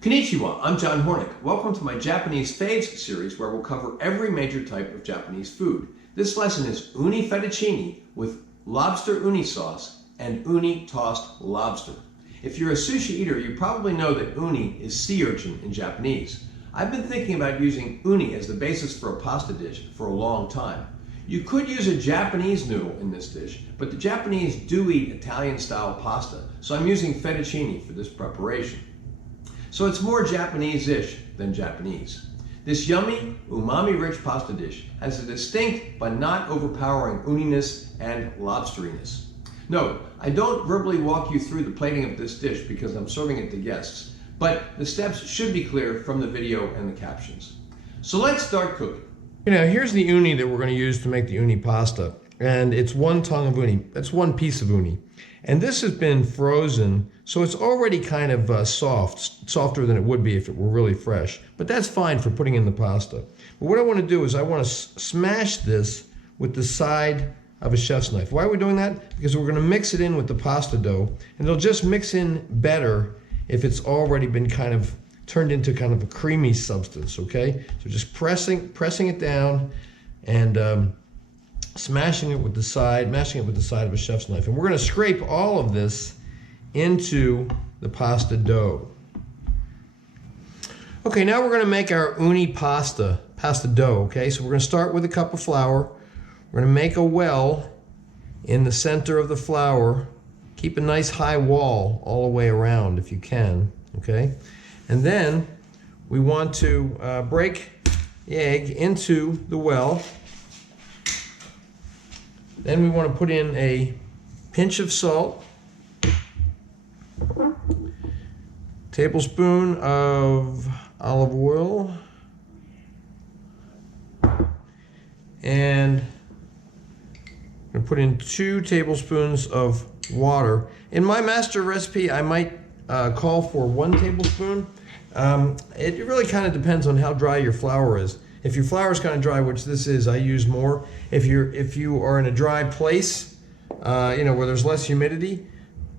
Konnichiwa, I'm John Hornick. Welcome to my Japanese Faves series where we'll cover every major type of Japanese food. This lesson is uni fettuccine with lobster uni sauce and uni-tossed lobster. If you're a sushi eater, you probably know that uni is sea urchin in Japanese. I've been thinking about using uni as the basis for a pasta dish for a long time. You could use a Japanese noodle in this dish, but the Japanese do eat Italian-style pasta, so I'm using fettuccine for this preparation. So it's more Japanese-ish than Japanese. This yummy, umami-rich pasta dish has a distinct but not overpowering uni-ness and lobsteriness. Note, I don't verbally walk you through the plating of this dish because I'm serving it to guests, but the steps should be clear from the video and the captions. So let's start cooking. Here's the uni that we're going to use to make the uni pasta, and it's one tongue of uni. That's one piece of uni. And this has been frozen, so it's already kind of softer than it would be if it were really fresh. But that's fine for putting in the pasta. But what I want to do is I want to smash this with the side of a chef's knife. Why are we doing that? Because we're going to mix it in with the pasta dough, and it'll just mix in better if it's already been kind of turned into kind of a creamy substance, okay? So just pressing it down and mashing it with the side of a chef's knife. And we're gonna scrape all of this into the pasta dough. Okay, now we're gonna make our uni pasta dough, okay? So we're gonna start with a cup of flour. We're gonna make a well in the center of the flour. Keep a nice high wall all the way around if you can, okay? And then we want to break the egg into the well. Then we want to put in a pinch of salt, tablespoon of olive oil, and I'm going to put in 2 tablespoons of water. In my master recipe, I might call for 1 tablespoon. It really kind of depends on how dry your flour is. If your flour is kind of dry, which this is, I use more. If you are in a dry place, where there's less humidity,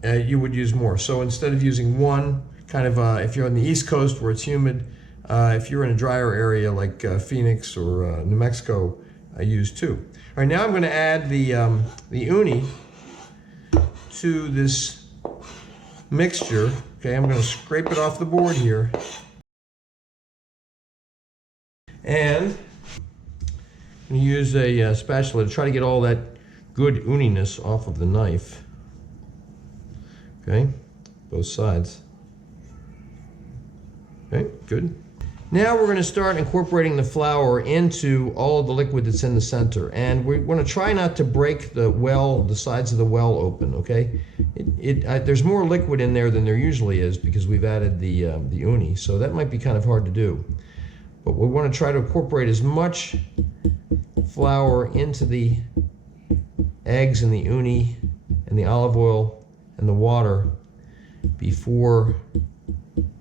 you would use more. So instead of using 1, kind of if you're on the East Coast where it's humid, if you're in a drier area like Phoenix or New Mexico, I use 2. All right, now I'm going to add the uni to this mixture. Okay, I'm going to scrape it off the board here. And I'm going to use a spatula to try to get all that good uni-ness off of the knife. Okay, both sides. Okay, good. Now we're going to start incorporating the flour into all of the liquid that's in the center, and we want to try not to break the sides of the well open. Okay, there's more liquid in there than there usually is because we've added the uni, so that might be kind of hard to do. But we want to try to incorporate as much flour into the eggs and the uni and the olive oil and the water before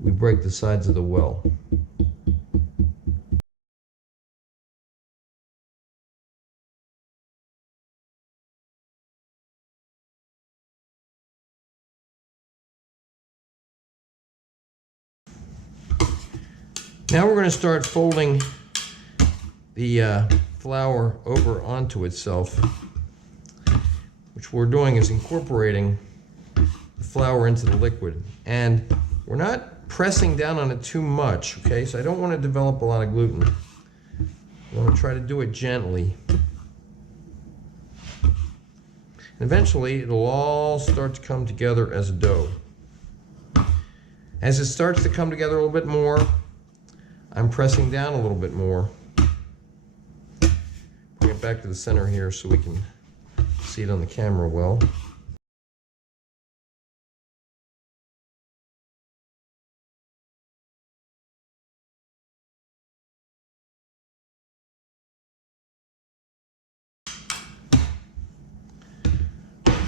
we break the sides of the well. Now we're going to start folding the flour over onto itself. Which we're doing is incorporating the flour into the liquid. And we're not pressing down on it too much, okay? So I don't want to develop a lot of gluten. I want to try to do it gently. And eventually, it'll all start to come together as a dough. As it starts to come together a little bit more, I'm pressing down a little bit more. Bring it back to the center here so we can see it on the camera well.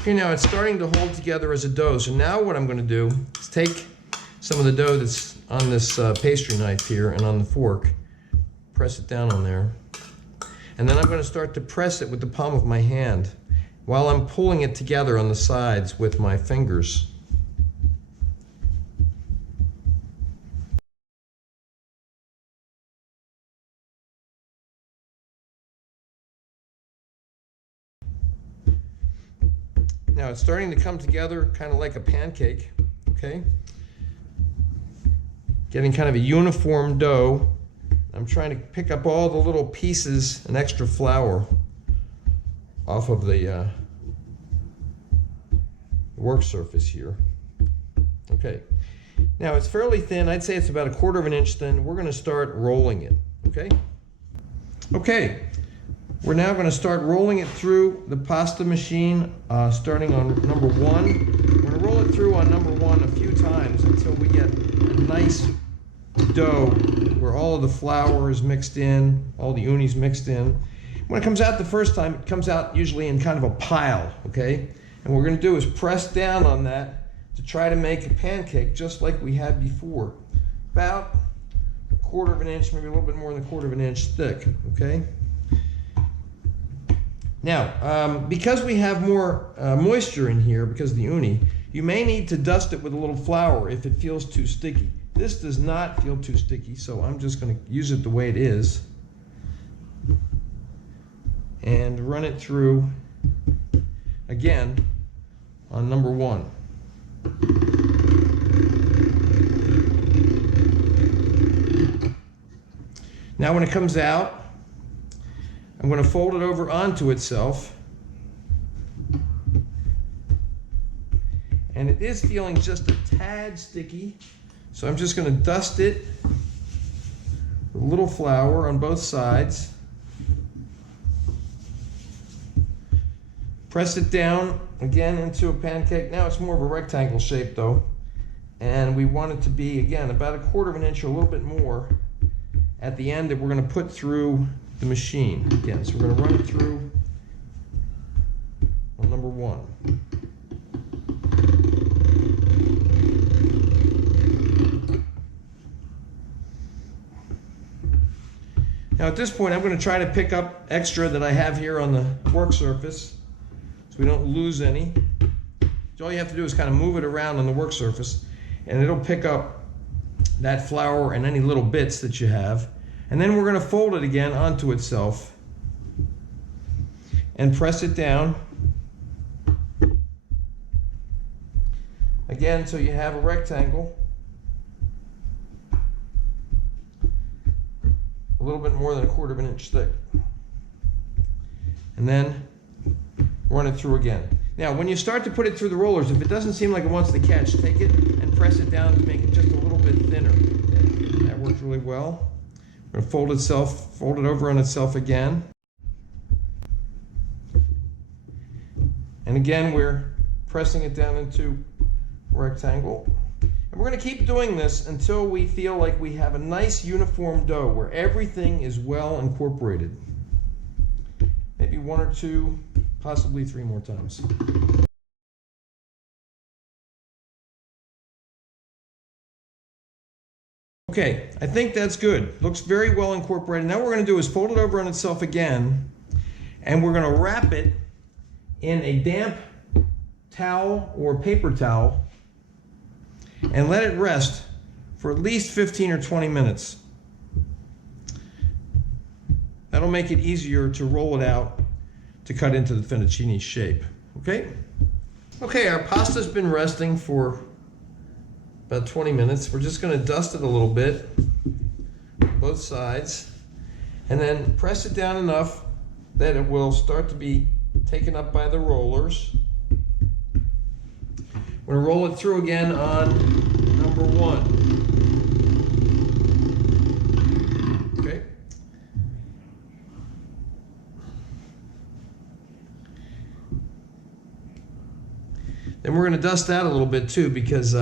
Okay, now it's starting to hold together as a dough. So now what I'm going to do is take some of the dough that's on this pastry knife here and on the fork, press it down on there, and then I'm going to start to press it with the palm of my hand while I'm pulling it together on the sides with my fingers. Now it's starting to come together kind of like a pancake, okay? Getting kind of a uniform dough. I'm trying to pick up all the little pieces and extra flour off of the work surface here. Okay, now it's fairly thin. I'd say it's about 1/4 of an inch thin. We're going to start rolling it, okay? Okay, we're now going to start rolling it through the pasta machine, starting on number 1. We're going to roll it through on number 1 a few times until we get a nice dough where all of the flour is mixed in, all the uni's mixed in. When it comes out the first time, it comes out usually in kind of a pile, okay? And what we're going to do is press down on that to try to make a pancake just like we had before. About 1/4 of an inch, maybe a little bit more than 1/4 of an inch thick, okay? Now, because we have more moisture in here, because of the uni, you may need to dust it with a little flour if it feels too sticky. This does not feel too sticky, so I'm just going to use it the way it is and run it through again on number 1. Now when it comes out, I'm going to fold it over onto itself, and it is feeling just a tad sticky, so I'm just going to dust it with a little flour on both sides. Press it down again into a pancake. Now it's more of a rectangle shape though, and we want it to be again about 1/4 of an inch or a little bit more at the end that we're going to put through the machine again. So we're going to run it through on number 1. Now at this point I'm going to try to pick up extra that I have here on the work surface so we don't lose any. So all you have to do is kind of move it around on the work surface and it'll pick up that flour and any little bits that you have. And then we're going to fold it again onto itself and press it down again so you have a rectangle a little bit more than 1/4 of an inch thick, and then run it through again. Now when you start to put it through the rollers, if it doesn't seem like it wants to catch, take it and press it down to make it just a little bit thinner. Okay? That works really well. We're going to fold it over on itself again. And again, we're pressing it down into a rectangle. And we're going to keep doing this until we feel like we have a nice uniform dough where everything is well incorporated. Maybe 1 or 2, possibly 3 more times. Okay, I think that's good. Looks very well incorporated. Now what we're going to do is fold it over on itself again, and we're going to wrap it in a damp towel or paper towel and let it rest for at least 15 or 20 minutes. That'll make it easier to roll it out to cut into the fettuccine shape. Okay? Okay, our pasta's been resting for about 20 minutes. We're just going to dust it a little bit, both sides, and then press it down enough that it will start to be taken up by the rollers. We're going to roll it through again on number 1. Okay. Then we're going to dust that a little bit too because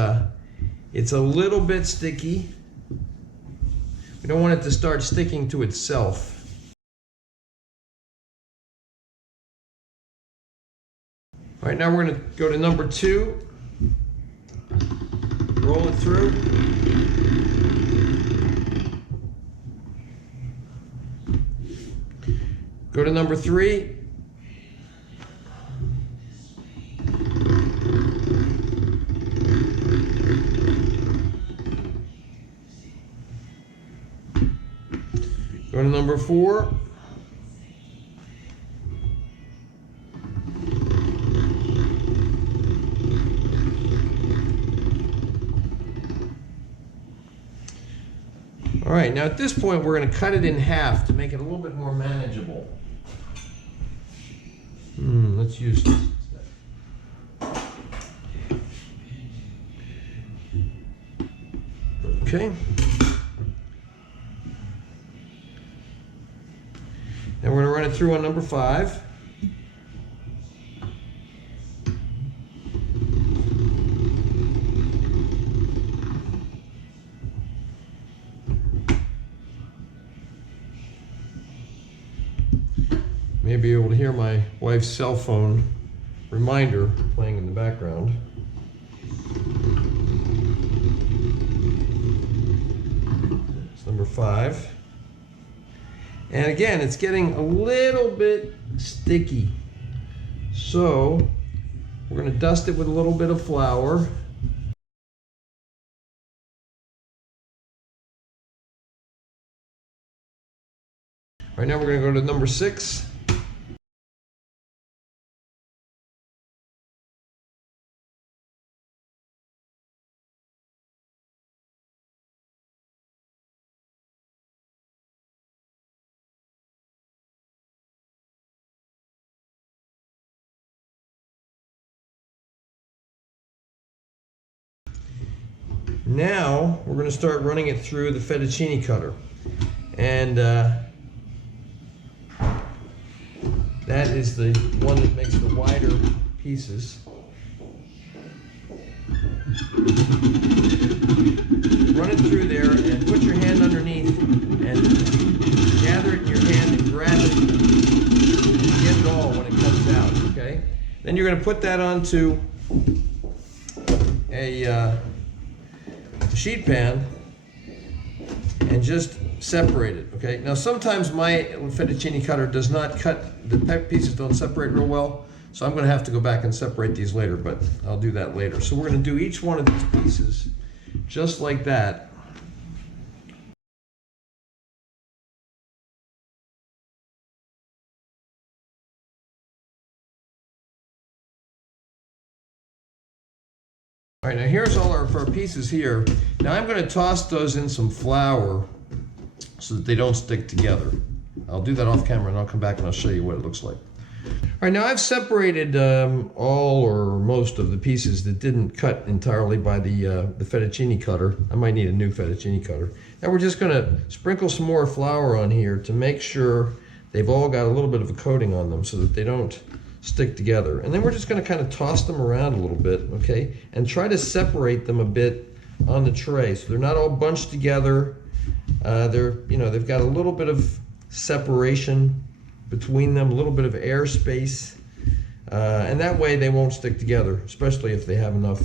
it's a little bit sticky. We don't want it to start sticking to itself. All right, now we're going to go to number 2. Roll it through. Go to number 3. Go to number 4. All right, now at this point, we're going to cut it in half to make it a little bit more manageable. Let's use this instead. Okay. Now we're going to run it through on number 5. May be able to hear my wife's cell phone reminder playing in the background. It's number 5. And again, it's getting a little bit sticky. So we're going to dust it with a little bit of flour. All right, now we're going to go to number 6. Now we're going to start running it through the fettuccine cutter, and that is the one that makes the wider pieces. Run it through there and put your hand underneath and gather it in your hand and grab it. Get it all when it comes out, okay? Then you're going to put that onto a sheet pan and just separate it, okay? Now sometimes my fettuccine cutter does not cut, the pieces don't separate real well, so I'm going to have to go back and separate these later, but I'll do that later. So we're going to do each one of these pieces just like that. All right, now here's all our pieces here. Now I'm going to toss those in some flour so that they don't stick together. I'll do that off camera and I'll come back and I'll show you what it looks like. All right, now I've separated all or most of the pieces that didn't cut entirely by the fettuccine cutter. I might need a new fettuccine cutter. Now we're just going to sprinkle some more flour on here to make sure they've all got a little bit of a coating on them so that they don't stick together. And then we're just going to kind of toss them around a little bit, okay? And try to separate them a bit on the tray so they're not all bunched together. They've got a little bit of separation between them, a little bit of air space, and that way they won't stick together, especially if they have enough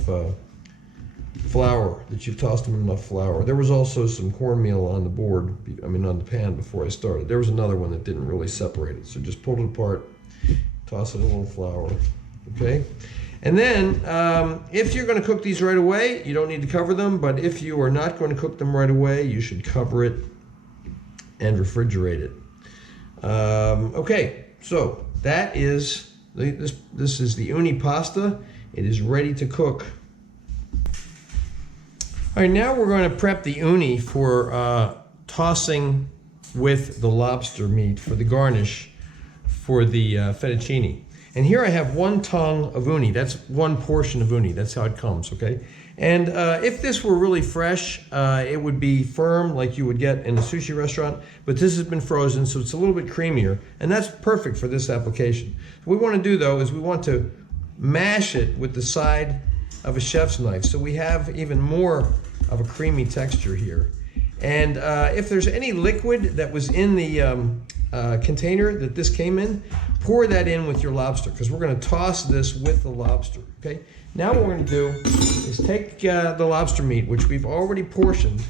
flour, that you've tossed them enough flour. There was also some cornmeal on the board, on the pan before I started. There was another one that didn't really separate it, so just pull it apart, toss it in a little flour, okay? And then, if you're going to cook these right away, you don't need to cover them, but if you are not going to cook them right away, you should cover it and refrigerate it. Okay, so that is, this is the uni pasta. It is ready to cook. All right, now we're going to prep the uni for tossing with the lobster meat for the garnish for the fettuccine. And here I have 1 tongue of uni. That's 1 portion of uni. That's how it comes, okay? And if this were really fresh, it would be firm like you would get in a sushi restaurant, but this has been frozen, so it's a little bit creamier, and that's perfect for this application. What we want to do, though, is we want to mash it with the side of a chef's knife, so we have even more of a creamy texture here. And if there's any liquid that was in the container that this came in, pour that in with your lobster, because we're going to toss this with the lobster, okay? Now what we're going to do is take the lobster meat, which we've already portioned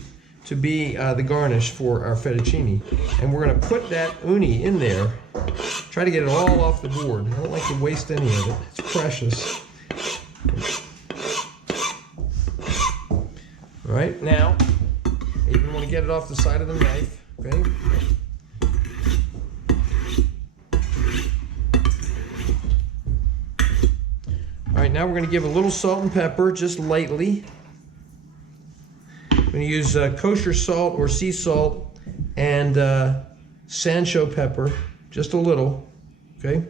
to be the garnish for our fettuccine, and we're going to put that uni in there. Try to get it all off the board. I don't like to waste any of it. It's precious. All right, now, you even want to get it off the side of the knife, okay? All right, now we're going to give a little salt and pepper, just lightly. going to use kosher salt or sea salt and Sancho pepper, just a little, okay?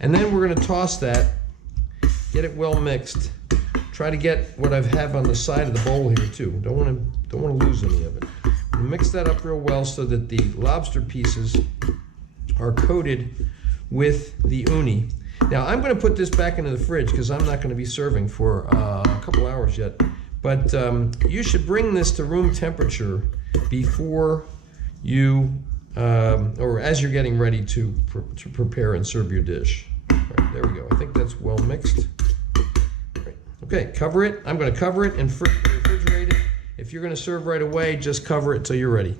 And then we're going to toss that, get it well mixed. Try to get what I have on the side of the bowl here too. Don't want to lose any of it. Mix that up real well so that the lobster pieces are coated with the uni. Now I'm going to put this back into the fridge because I'm not going to be serving for a couple hours yet. But you should bring this to room temperature before you, or as you're getting ready to prepare and serve your dish. All right, there we go. I think that's well mixed. Right. Okay, cover it. I'm going to cover it and refrigerate it. If you're going to serve right away, just cover it till you're ready.